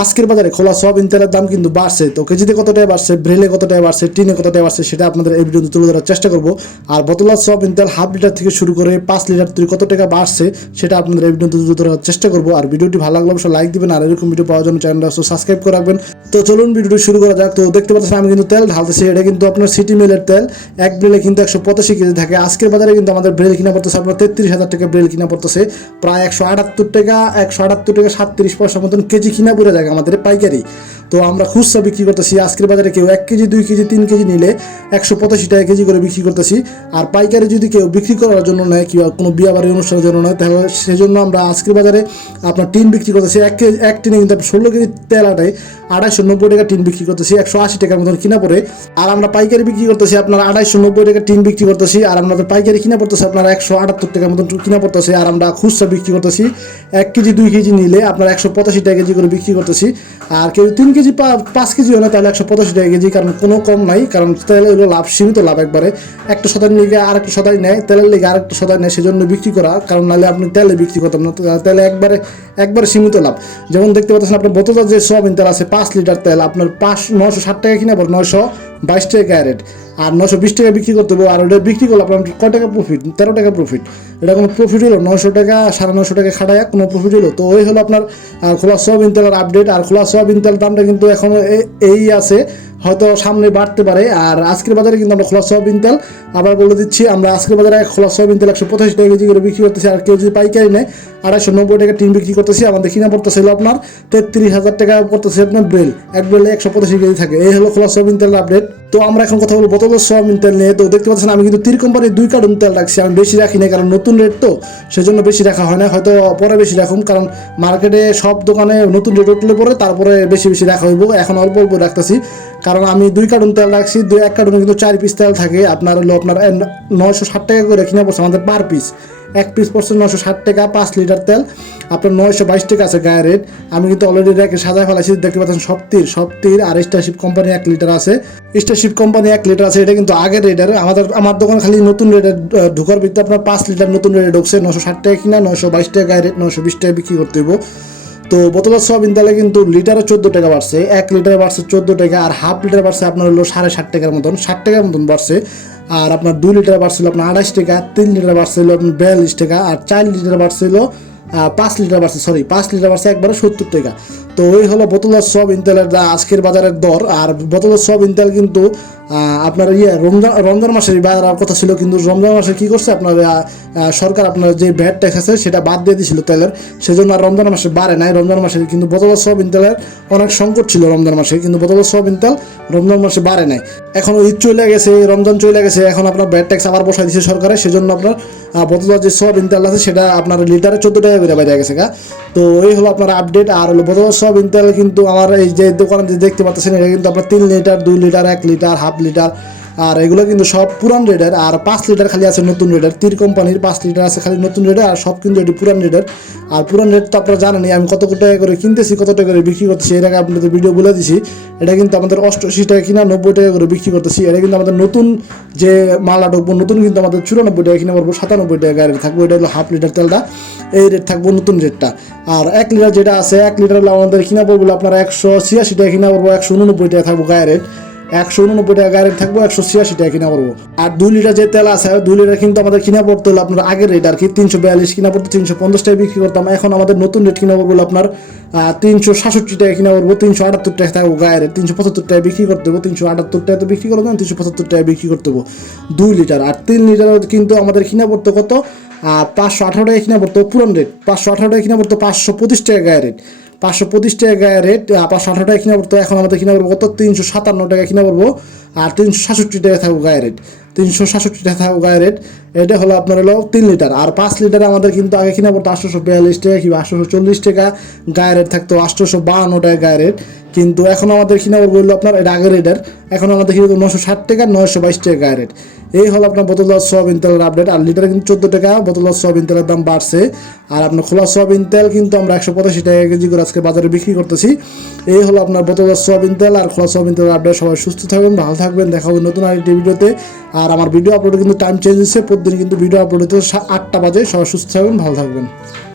আজকের বাজারে খোলা সয়াবিন তেলের দাম কিন্তু বাড়ছে। তো কেজিতে কত টাকা বাড়ছে, ব্রেলে কত টাকা বাড়ছে, টিনে কত টাকা বাড়ছে, সেটা আপনাদের এই ভিডিওতে তুলে ধরার চেষ্টা করব। আর বোতলা সয়াবিন তেল হাফ লিটার থেকে শুরু করে পাঁচ লিটার তৈরি কত টাকা বাড়ছে, সেটা আপনাদের এই ভিডিওতে তুলে ধরার চেষ্টা করব। আর ভিডিওটি ভালো লাগলে অবশ্যই লাইক দিবেন, আর এরকম ভিডিও পাওয়ার জন্য চ্যানেলটা সাবস্ক্রাইব করে রাখবেন। তো চলুন ভিডিওটি শুরু করা যাক। তো দেখতে পাচ্ছেন আমি কিন্তু তেল ঢালতেছি, এটা কিন্তু আপনার সিটি মিলের তেল। এক ব্রেলে কিন্তু একশো পঁচাশি কেজি থাকে। আজকের বাজারে কিন্তু আমাদের ব্রেল কিনা পড়তেছে, আপনার তেত্রিশ হাজার টাকা ব্রেল কিনা পড়তেছে। প্রায় একশো আটাত্তর টাকা, একশো আটাত্তর টাকা সাতত্রিশ পয়সা মতন কেজি কিনা পড়ে যায় আমাদের পাইকারি। তো আমরা খুচরা বিক্রি করতেছি, আজকের বাজারে কেউ এক কেজি, দুই কেজি, তিন কেজি নিলে একশো পঁচাশি টাকা কেজি করে বিক্রি করতেছি। আর পাইকারি যদি কেউ বিক্রি করার জন্য নেয় কিংবা কোনো বিয়া বাড়ির অনুষ্ঠানের জন্য নেয়, তাহলে সেজন্য আমরা আজকের বাজারে আপনার টিন বিক্রি করতেছি। এক কেজি, এক টিনে কিন্তু ষোলো কেজি তেল আটায় আড়াইশো নব্বই টাকা টিন বিক্রি করতেছি, একশো আশি টাকার মতন কিনা পড়ে। আর আমরা পাইকারি বিক্রি করতেছি, আপনার আড়াইশো নব্বই টাকা টিন বিক্রি করতেছি। আর আমাদের পাইকারি কিনা পড়তেছে, আপনার একশো আটাত্তর টাকার মতন কিনা পড়তেছে। আর আমরা খুচরা বিক্রি করতেছি, এক কেজি, দুই কেজি নিলে আপনার একশো পঁচাশি টাকা কেজি করে বিক্রি করতেছি। আর কেউ তিন কেজি পাঁচ কেজি হলে তাহলে একশো পঁচাশি টাকা কেজি, কারণ কোনো কম নাই, কারণ তেলের হলো লাভ, সীমিত লাভ একবারে। একটা সদাই লিগে আর একটা সদাই নেয়, তেলের লিগে আর একটা সদাই নেয়, সেজন্য বিক্রি করা, কারণ নাহলে আপনি তেলে বিক্রি করতাম না তেলে একবারে একবারে সীমিত লাভ। যেমন দেখতে পাচ্ছেন আপনার বোতলটা যে সোয়াবিন তেল আছে, পাঁচ লিটার তেল, আপনার পাঁচ নশো ষাট টাকা কিনে পড়ে নয়শো বাইশ টাকা ক্যারেট। আর নশো বিশ টাকা বিক্রি করতে হবে। আর ওটা বিক্রি করলে আপনার কয় টাকা প্রফিট তেরো টাকা প্রফিট এটা কোনো প্রফিট হলো নশো টাকা, সাড়ে নশো টাকা খাটায় কোনো প্রফিট হলো? তো ওই হলো আপনার খোলা সোয়াবিন তেলের আপডেট আর খোলা সোয়াবিন তেলের দামটা কিন্তু এখন এই আছে। হয়তো সামনে বাড়তে পারে। আর আজকের বাজারে কিন্তু আমরা খোলা সোয়াবিন তেল আবার বলে দিচ্ছি, আমরা আজকের বাজারে খোলা সোয়াবিন তেল একশো পঁচাশি টাকা কেজি করে বিক্রি করতেছি আর কেউ যদি পাইকারি নেয়, আড়াইশো নব্বই টাকা টিন বিক্রি করতেছি, আমাদের কিনা পড়তেছে হলো আপনার তেত্রিশ হাজার টাকা পড়তেছে আপনার ব্রেল এক বেলে একশো পঁচাশি কেজি থাকে। এই হলো খোলা সোয়াবিন তেলের আপডেট তো আমরা এখন কথা বলব বোতল সোয়াবিন তেল নিয়ে। তো দেখতে পাচ্ছেন, আমি কিন্তু তীর কোম্পানির দুই কার্টুন তেল রাখছি, আমি বেশি রাখি না কারণ নতুন রেট তো, সেজন্য বেশি রাখা হয় না হয়তো পরে বেশি রাখুন কারণ মার্কেটে সব দোকানে নতুন রেট উঠলে পরে তারপরে বেশি বেশি রাখা হইব, এখন অল্প অল্প রাখতেছি, কারণ আমি দুই কার্টুন তেল রাখছি, দুই এক কার্টুনে কিন্তু চার পিস তেল থাকে, আপনার হলো আপনার নয়শো ষাট টাকা করে কিনে পড়ছে আমাদের পার পিস এক পিস পড়ছে নশো ষাট টাকা, পাঁচ লিটার তেল। আপনার নয়শো বাইশ টাকা আছে গায়ের রেট। আমি কিন্তু অলরেডি রেখে সাজায় ফেলাইছি, দেখতে পাচ্ছেন সপ্তির সপ্তির আর স্টারশিপ কোম্পানি এক লিটার আছে। স্টারশিপ কোম্পানি এক লিটার আছে, এটা কিন্তু আগের রেটের। আমাদের, আমার দোকান খালি নতুন রেটে ঢুকার ভিতরে আপনার পাঁচ লিটার নতুন রেটে ঢুকছে। নশো ষাট টাকা কিনা নশো বাইশ টাকা গায়ে রেট নশো বিশ টাকা বিক্রি করতে হইব। তো বোতলের সয়াবিন তেলে কিন্তু লিটারে চোদ্দ টাকা বাড়ছে, এক লিটারে বাড়ছে চোদ্দ টাকা, আর হাফ লিটার বাড়ছে আপনার হলো সাড়ে ষাট টাকার মতন, ষাট টাকার মতন বাড়ছে। আর আপনার দুই লিটার বাড়ছিল আপনার আড়াইশ টাকা, তিন লিটার বাড়ছিল আপনার বিয়াল্লিশ টাকা, আর চার লিটার বাড়ছিল পাঁচ লিটার বাড়ছে সরি পাঁচ লিটার বাড়ছে একবারে সত্তর টাকা। তো ওই হলো বোতলের সব ইন্তেলের আজকের বাজারের দর, আর বোতলের সব ইন্তেল কিন্তু আপনার ইয়ে রমজান রমজান মাসের বাজার কথা ছিল কিন্তু রমজান মাসে কি করছে? আপনার সরকার আপনার যে ভ্যাট ট্যাক্স আছে সেটা বাদ দিয়ে দিয়েছিল তেলের। সেজন্য আর রমজান মাসে বাড়ে নাই। রমজান মাসে কিন্তু বোতলের সব ইন্তেলের অনেক সংকট ছিল রমজান মাসে কিন্তু বোতলের সব ইন্তেল রমজান মাসে বাড়ে নাই। এখন ঈদ চলে গেছে রমজান চলে গেছে এখন আপনার ভ্যাট ট্যাক্স আবার বসাই দিয়েছে সরকারের সেজন্য আপনার আহ, যে সব ইন্তেল আছে সেটা আপনার লিটারে চোদ্দ টাকা করে বাইরে গেছে গা। তো এই হলো আপনার আপডেট আর হলো বোতলের সব ইন্তেল কিন্তু আমার এই যে দোকানে দেখতে পাচ্ছেন এটা কিন্তু আপনার তিন লিটার দুই লিটার এক লিটার হাফ লিটার। আর এগুলো কিন্তু সব পুরান রেটের আর পাঁচ লিটার খালি আছে নতুন রেটের তীর কোম্পানির পাঁচ লিটার আছে খালি নতুন রেটের আর সব কিন্তু এটি পুরান রেটের আর পুরান রেট তো আপনারা জানেনই আমি কত টাকা করে কিনতেছি, কত টাকা করে বিক্রি করতেছি, এর আগে আপনাদের ভিডিও বলে দিছি। এটা কিন্তু আমাদের অষ্টআশি টাকা কিনা, নব্বই টাকা করে বিক্রি করতেছি। এটা কিন্তু আমাদের নতুন যে মালা ঢুকবো নতুন কিন্তু আমাদের চুরানব্বই টাকা কিনে পড়ব, সাতানব্বই টাকা গাড়ি থাকব। এটা হলো হাফ লিটার তেলটা। এই রেট থাকব নতুন রেটটা। আর এক লিটার যেটা আছে, এক লিটার আমাদের কিনা পড়ব আপনার একশো ছিয়াশি টাকা কিনা পড়ব, একশো উননব্বই টাকা থাকব গায়ে রেট। একশো উননব্বই টাকা গাড়ি থাকব, একশো ছিয়াশি টাকা কিনা পড়ব আর দুই লিটার যে তেল আছে দুই লিটার কিন্তু আমাদের কিনা পড়তে হলো আপনার আগের রেট আর কি, তিনশো বিয়াল্লিশ কিনা পড়তো, তিনশো পঞ্চাশ টাকা বিক্রি করতাম। এখন আমাদের নতুন রেট কিনা পড়ব আপনার তিনশো সাতষট্টি টাকা কিনা পড়ব, তিনশো আটাত্তর টাকা থাকব গায়ের তিনশো পঁচাত্তর টাকা বিক্রি করতে হব, তিনশো আটাত্তর টাকা তো বিক্রি করব না তিনশো পঁচাত্তর টাকা বিক্রি করতে হব। দুই লিটার আর তিন লিটার কিন্তু আমাদের কিনা পড়তো কত? পাঁচশো আঠারো টাকা কিনা পড়তো পুরান রেট পাঁচশো আঠারো টাকা কিনা পড়তো, পাঁচশো পঁচিশ টাকা গায়ে রেট পাঁচশো পঁচিশ টাকা রেট পাঁচশো আঠারো টাকা কিনা পড়তো এখন আমাদের কিনা পড়ব কত? তিনশো সাতান্ন টাকা কিনা পড়ব আর তিনশো সাতষট্টি টাকা থাকব গায়ে রেট তিনশো সাতষট্টি টাকা গায়ে রেট এটা হলো আপনার হলো তিন লিটার। আর পাঁচ লিটার আমাদের কিন্তু আগে কিনা পড়তো আটশোশো বিয়াল্লিশ টাকা, কিংবা আটশোশো চল্লিশ টাকা। গায়ে রেট থাকতো আটশোশো বাহান্ন টাকা গায়ে রেট কিন্তু এখন আমাদের কিনা হলো আপনার, এটা আগের রেটের এখন আমাদের কিনা নশো ষাট টাকা, নয়শো বাইশ টাকা গায়ে রেট এই হলো আপনার বোতল সয়াবিন তেলের আপডেট আর লিটারে কিন্তু চোদ্দ টাকা, বোতল সয়াবিন তেলের দাম বাড়ছে। আর আপনার খোলা সয়াবিন তেল কিন্তু আমরা একশো পঁচাশি টাকা কেজি করে আজকে বাজারে বিক্রি করতেছি। এই হলো আপনার বোতল সোয়াবিন তেল। আর খোলা সয়াবিন তেলের আপডেট সবাই সুস্থ থাকবেন, ভালো থাকবেন। দেখা হবে নতুন আরেকটি ভিডিওতে। আর আমার ভিডিও আপলোডে কিন্তু টাইম চেঞ্জ হচ্ছে প্রতিদিন কিন্তু ভিডিও আপলোড হতে আটটা বাজে। সবাই সুস্থ থাকবেন, ভালো থাকবেন।